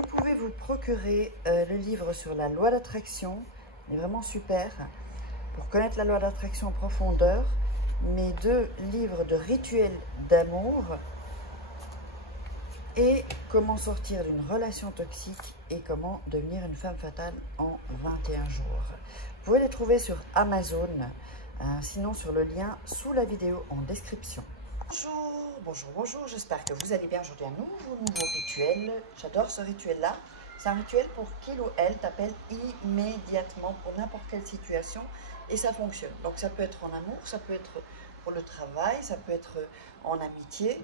Vous pouvez vous procurer le livre sur la loi d'attraction, il est vraiment super, pour connaître la loi d'attraction en profondeur, mes 2 livres de rituels d'amour et comment sortir d'une relation toxique et comment devenir une femme fatale en 21 jours. Vous pouvez les trouver sur Amazon, sinon sur le lien sous la vidéo en description. Bonjour, j'espère que vous allez bien. Aujourd'hui un nouveau rituel. J'adore ce rituel-là. C'est un rituel pour qu'il ou elle t'appelle immédiatement pour n'importe quelle situation et ça fonctionne. Donc ça peut être en amour, ça peut être pour le travail, ça peut être en amitié.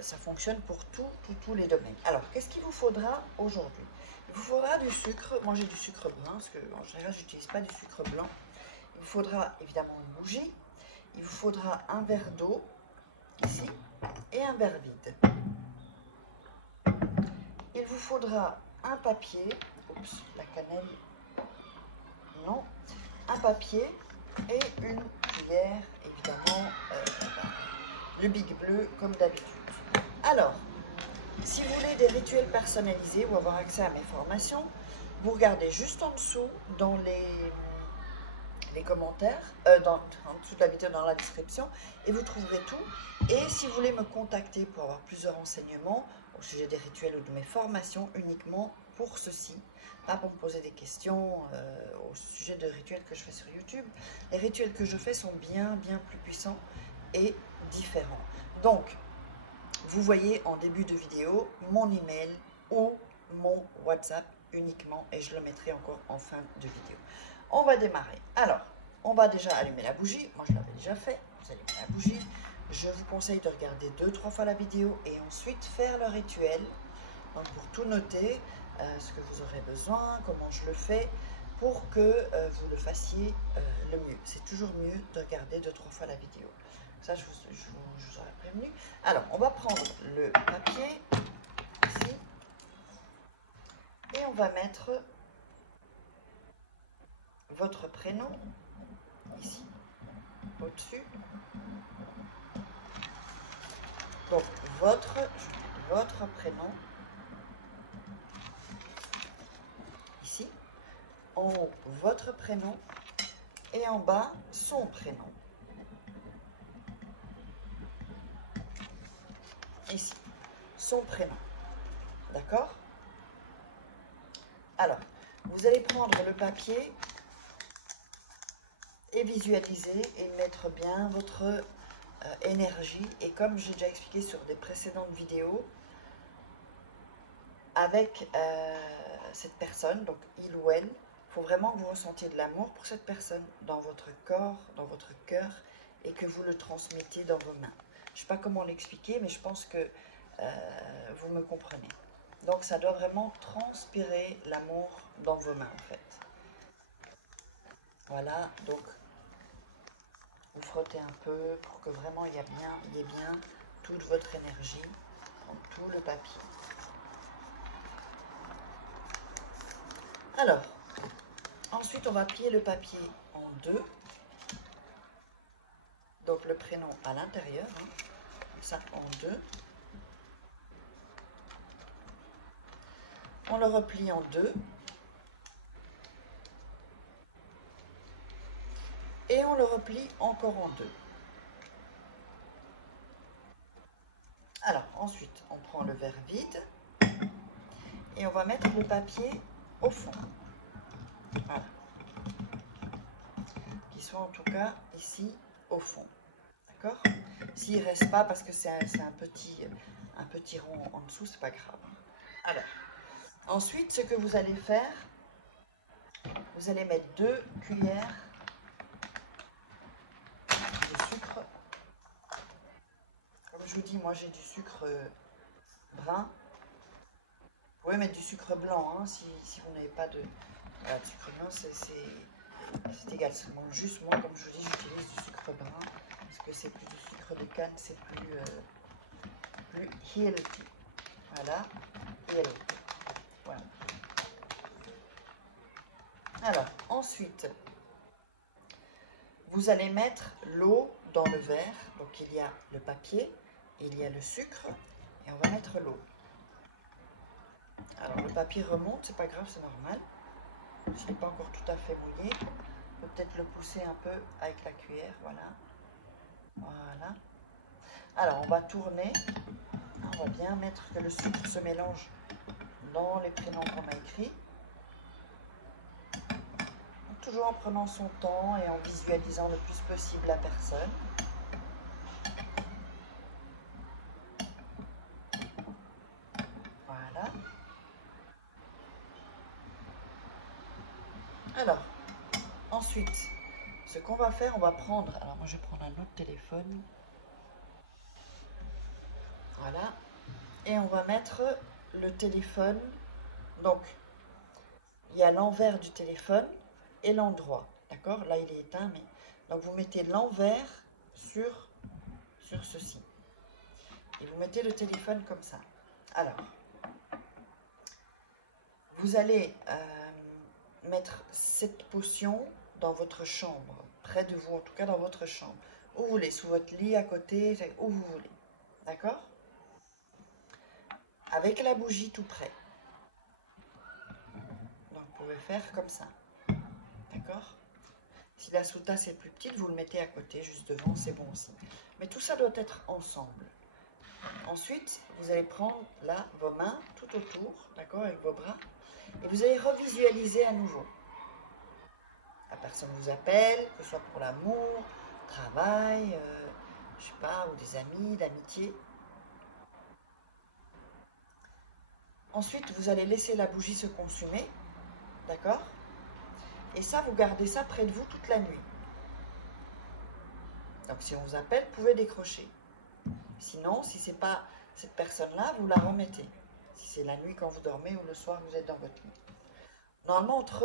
Ça fonctionne pour tous les domaines. Alors, qu'est-ce qu'il vous faudra aujourd'hui? Il vous faudra du sucre. Moi j'ai du sucre brun parce qu'en général je n'utilise pas du sucre blanc. Il vous faudra évidemment une bougie. Il vous faudra un verre d'eau, ici, et un verre vide. Il vous faudra un papier, oups, la cannelle, non, un papier et une cuillère, évidemment, le Big Bleu, comme d'habitude. Alors, si vous voulez des rituels personnalisés ou avoir accès à mes formations, vous regardez juste en dessous dans les commentaires, en dessous de la vidéo dans la description, et vous trouverez tout. Et si vous voulez me contacter pour avoir plusieurs renseignements au sujet des rituels ou de mes formations, uniquement pour ceci, pas pour me poser des questions au sujet de rituels que je fais sur YouTube. Les rituels que je fais sont bien plus puissants et différents. Donc, vous voyez en début de vidéo mon email ou mon WhatsApp uniquement, et je le mettrai encore en fin de vidéo. On va démarrer. Alors, on va déjà allumer la bougie. Moi, je l'avais déjà fait. Vous allumez la bougie. Je vous conseille de regarder 2-3 fois la vidéo et ensuite faire le rituel. Donc, pour tout noter, ce que vous aurez besoin, comment je le fais, pour que vous le fassiez le mieux. C'est toujours mieux de regarder 2-3 fois la vidéo. Ça, je vous aurais prévenu. Alors, on va prendre le papier, ici, et on va mettre votre prénom, ici, au-dessus. Donc, votre prénom, ici. En haut, votre prénom. Et en bas, son prénom. Ici, son prénom. D'accord? Alors, vous allez prendre le papier et visualiser et mettre bien votre énergie. Et comme j'ai déjà expliqué sur des précédentes vidéos, avec cette personne, donc il ou elle, il faut vraiment que vous ressentiez de l'amour pour cette personne dans votre corps, dans votre cœur, et que vous le transmettez dans vos mains. Je ne sais pas comment l'expliquer, mais je pense que vous me comprenez. Donc ça doit vraiment transpirer l'amour dans vos mains en fait. Voilà, donc vous frottez un peu pour que vraiment il y ait bien toute votre énergie dans tout le papier. Alors, ensuite on va plier le papier en 2. Donc le prénom à l'intérieur, hein, ça en 2. On le replie en 2. Et on le replie encore en 2. Alors, ensuite, on prend le verre vide et on va mettre le papier au fond. Voilà. Qu'il soit en tout cas ici au fond. D'accord? S'il ne reste pas parce que c'est un petit rond en dessous, c'est pas grave. Alors, ensuite, ce que vous allez faire, vous allez mettre 2 cuillères de sucre. Comme je vous dis, moi j'ai du sucre brun. Vous pouvez mettre du sucre blanc hein, si vous n'avez pas de sucre blanc, c'est égal. Seulement juste moi, comme je vous dis, j'utilise du sucre brun parce que c'est plus du sucre de canne, c'est plus healthy. Voilà, healthy. Voilà. Alors, ensuite, vous allez mettre l'eau dans le verre. Donc, il y a le papier, il y a le sucre et on va mettre l'eau. Alors le papier remonte, c'est pas grave, c'est normal. Je n'est pas encore tout à fait mouillé. On peut peut-être le pousser un peu avec la cuillère, voilà. Voilà. Alors on va tourner. On va bien mettre que le sucre se mélange dans les prénoms qu'on a écrits. Toujours en prenant son temps et en visualisant le plus possible la personne. Voilà. Alors, ensuite, ce qu'on va faire, on va prendre... Alors moi, je vais prendre un autre téléphone. Voilà. Et on va mettre le téléphone. Donc, il y a l'envers du téléphone et l'endroit. D'accord? Là, il est éteint, mais... Donc, vous mettez l'envers sur ceci. Et vous mettez le téléphone comme ça. Alors, vous allez mettre cette potion dans votre chambre, près de vous, en tout cas dans votre chambre. Où vous voulez, sous votre lit, à côté, où vous voulez. D'accord? Avec la bougie tout près. Donc, vous pouvez faire comme ça. D'accord? Si la sous-tasse est plus petite, vous le mettez à côté, juste devant, c'est bon aussi. Mais tout ça doit être ensemble. Ensuite, vous allez prendre là vos mains tout autour, d'accord, avec vos bras, et vous allez revisualiser à nouveau. La personne vous appelle, que ce soit pour l'amour, travail, je sais pas, ou des amis, l'amitié. Ensuite, vous allez laisser la bougie se consumer, d'accord? Et ça, vous gardez ça près de vous toute la nuit. Donc, si on vous appelle, vous pouvez décrocher. Sinon, si ce n'est pas cette personne-là, vous la remettez. Si c'est la nuit quand vous dormez ou le soir, vous êtes dans votre lit. Normalement, entre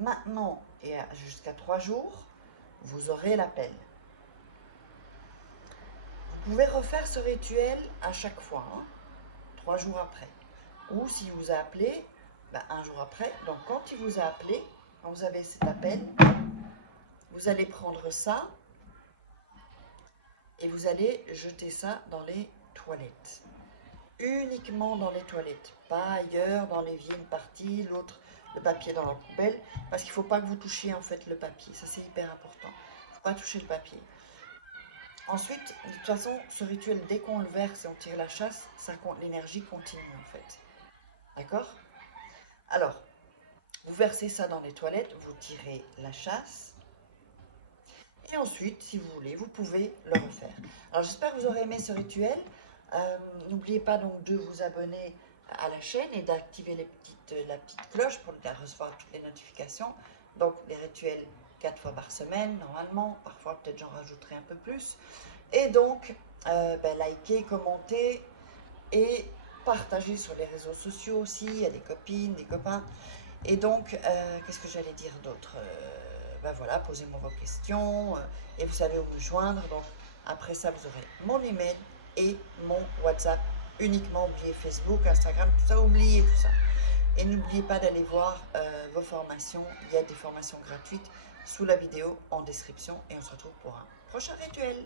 maintenant et jusqu'à 3 jours, vous aurez l'appel. Vous pouvez refaire ce rituel à chaque fois, 3 jours après. Ou s'il vous a appelé, un jour après. Donc, quand il vous a appelé, quand vous avez cet appel, vous allez prendre ça et vous allez jeter ça dans les toilettes. Uniquement dans les toilettes, pas ailleurs, dans les vieilles parties, l'autre, le papier dans la poubelle, parce qu'il ne faut pas que vous touchiez en fait le papier, ça c'est hyper important. Il ne faut pas toucher le papier. Ensuite, de toute façon, ce rituel, dès qu'on le verse et on tire la chasse, l'énergie continue en fait. D'accord? Alors, vous versez ça dans les toilettes, vous tirez la chasse. Et ensuite, si vous voulez, vous pouvez le refaire. Alors, j'espère que vous aurez aimé ce rituel. N'oubliez pas donc de vous abonner à la chaîne et d'activer la petite cloche pour recevoir toutes les notifications. Donc, les rituels 4 fois par semaine, normalement. Parfois, peut-être j'en rajouterai un peu plus. Et donc, likez, commentez et partagez sur les réseaux sociaux aussi. Il y a des copines, des copains. Et donc, qu'est-ce que j'allais dire d'autre? Voilà, posez-moi vos questions et vous savez où me joindre. Donc, après ça, vous aurez mon email et mon WhatsApp. Uniquement, oubliez Facebook, Instagram, tout ça, oubliez tout ça. Et n'oubliez pas d'aller voir vos formations. Il y a des formations gratuites sous la vidéo en description. Et on se retrouve pour un prochain rituel.